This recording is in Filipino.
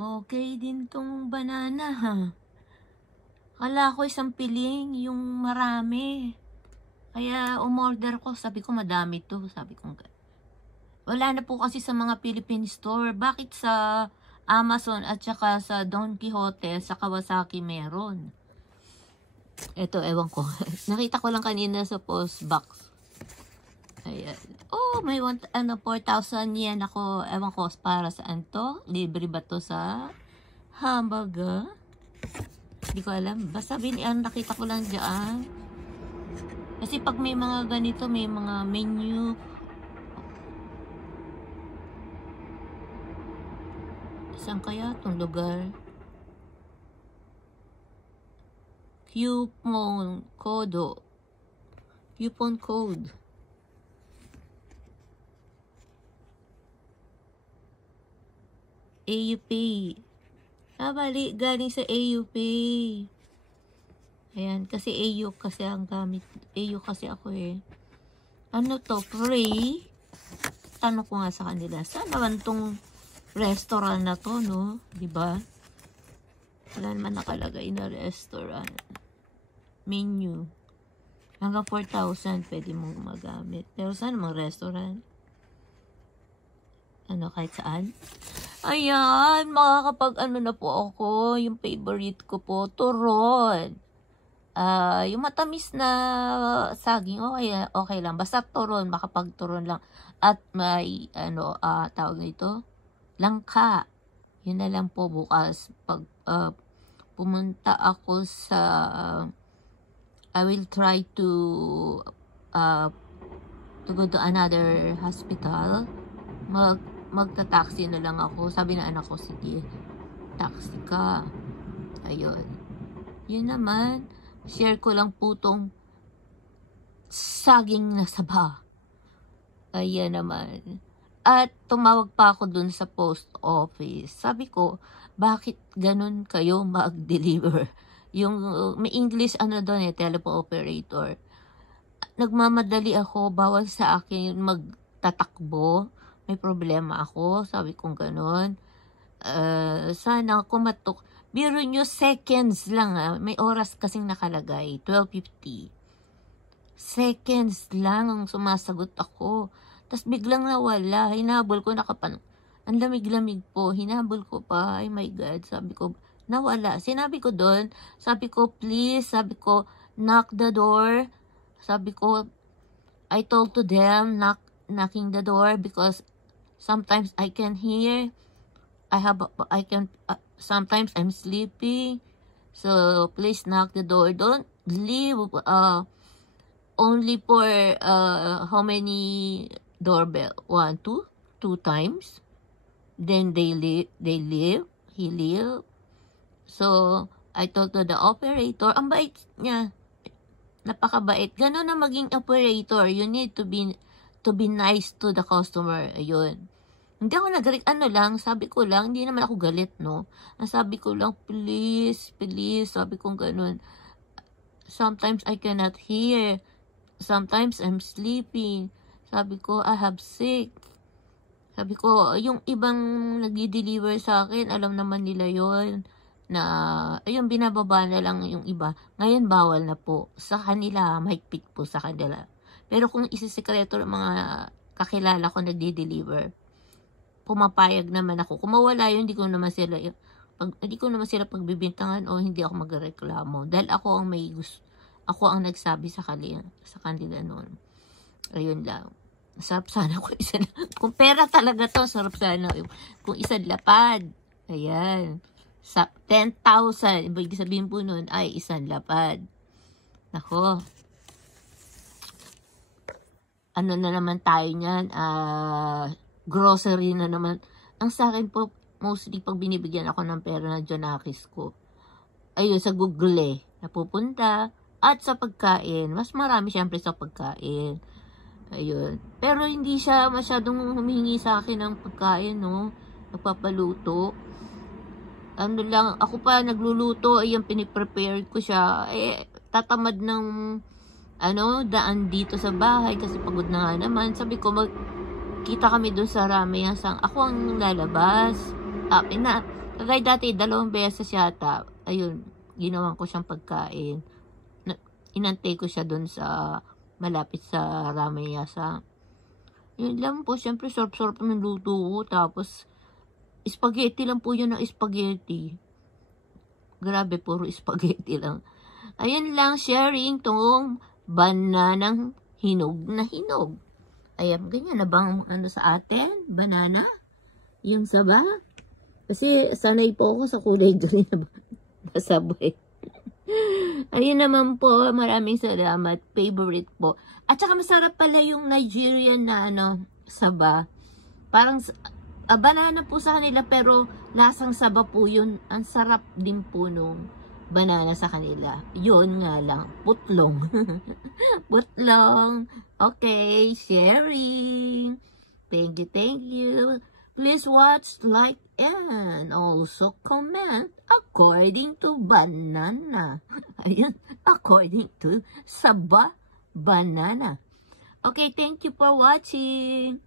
Okay din tong banana, ha? Akala ko isang piling, yung marami. Kaya umorder ko, sabi ko madami to. Sabi ko, wala na po kasi sa mga Philippine store. Bakit sa Amazon at saka sa Don Quijote, sa Kawasaki meron? Ito, ewan ko. Nakita ko lang kanina sa post box. Ayan. Oh, may 4,000 yen ako. Ewan ko para saan to. Libre ba to sa hamburger? Hindi ko alam. Basta nakita ko lang dyan. Kasi pag may mga ganito, may mga menu. Saan kaya itong lugar? Coupon code. AUPay. Bali, galing sa AUPay. Ayan, kasi AU kasi ang gamit. AU kasi ako eh. Ano to? Free? Tanong ko nga sa kanila. Saan naman tong restaurant na to, no? Diba? Wala naman nakalagay na restaurant. Menu. Hanggang 4,000 pwede mong magamit. Pero saan namang restaurant? Ano, kahit saan? Ayan, makakapag na po ako. Yung favorite ko po, turon. Yung matamis na saging, okay lang. Basta turon, makapag-turon lang. At may, tawag nito, langka. Yun na lang po bukas. Pag pumunta ako sa, I will try to go to another hospital. Magta-taxi na lang ako. Sabi na anak ko, sige, taxi ka. Ayun. Yun naman, share ko lang po tong saging na saba. Ayan naman. At tumawag pa ako dun sa post office. Sabi ko, bakit ganun kayo mag-deliver? Yung may English doon telephone operator. Nagmamadali ako, bawal sa akin magtatakbo. May problema ako, sabi kong ganun. Sana kumatok. Biro nyo, seconds lang may oras kasing nakalagay, 12:50. Seconds lang ang sumasagot ako. Tapos biglang nawala, hinabol ko, ang lamig-lamig po, hinabol ko pa, ay my God, sabi ko, nawala. Sinabi ko doon, sabi ko, please, sabi ko, knock the door. Sabi ko, I told to them, knocking the door because sometimes I can hear. Sometimes I'm sleeping. So, please knock the door. Don't leave, only for, how many doorbell? 1, 2 times. Then he leave. So, I told to the operator, ang bait niya. Napakabait. Ganon na maging operator. You need to be nice to the customer. Ayun. Hindi ako lang, sabi ko lang, hindi naman ako galit, no? Ang sabi ko lang, please, sabi ko ganun. Sometimes I cannot hear. Sometimes I'm sleeping. Sabi ko, I have sick. Sabi ko, yung ibang nag-deliver sa akin, alam naman nila yon na, ayun, binababa na lang yung iba. Ngayon, bawal na po. Sa kanila, mahigpit po sa kanila. Pero kung isisikreto ng mga kakilala ko nagdi-deliver, pumapayag naman ako. Kung mawala yun, hindi ko naman sila pagbibintangan o hindi ako magreklamo. Dahil ako ang nagsabi sa kanila noon. Ayun lang. Sarap sana kung kung pera talaga to, sarap sana kung isang lapad. Ayan. Sa 10,000, ibig sabihin po nun ay isang lapad. Nako. Ano na naman tayo niyan? Grocery na naman. Ang sa akin po, mostly pag binibigyan ako ng pera ng Jonakis ko, ayun, sa Google napupunta. At sa pagkain, mas marami syempre sa pagkain. Ayun. Pero hindi siya masyadong humihingi sa akin ng pagkain, no? Nagpapaluto. Ano lang, ako pa nagluluto, ayun, piniprepare ko siya. Tatamad ng, daan dito sa bahay kasi pagod na nga naman. Sabi ko, kita kami doon sa ramen. Ako ang lalabas. Kagaya dati, 2 beses yata, ayun, ginawan ko siyang pagkain. Inantay ko siya doon sa malapit sa Ramayasa. Yun lang po, syempre sarap-sarap ng luto ko. Tapos, spaghetti lang po yun ng spaghetti. Grabe, puro spaghetti lang. Ayun lang, sharing tong bananang hinog na hinog. Ayan, ganyan na bang ano sa atin? Banana? Yung saba? Kasi sanay po ako sa kulay green na sabay. Ayun naman po, maraming salamat. Favorite po. At saka masarap pala yung Nigerian na ano, saba. Parang banana po sa kanila pero lasang saba po yun. Ang sarap din po nung banana sa kanila. Yun nga lang, putlong. Putlong. Okay, sharing. Thank you, thank you. Please watch, like, and also comment according to banana. Ayun, according to saba banana. Okay, thank you for watching.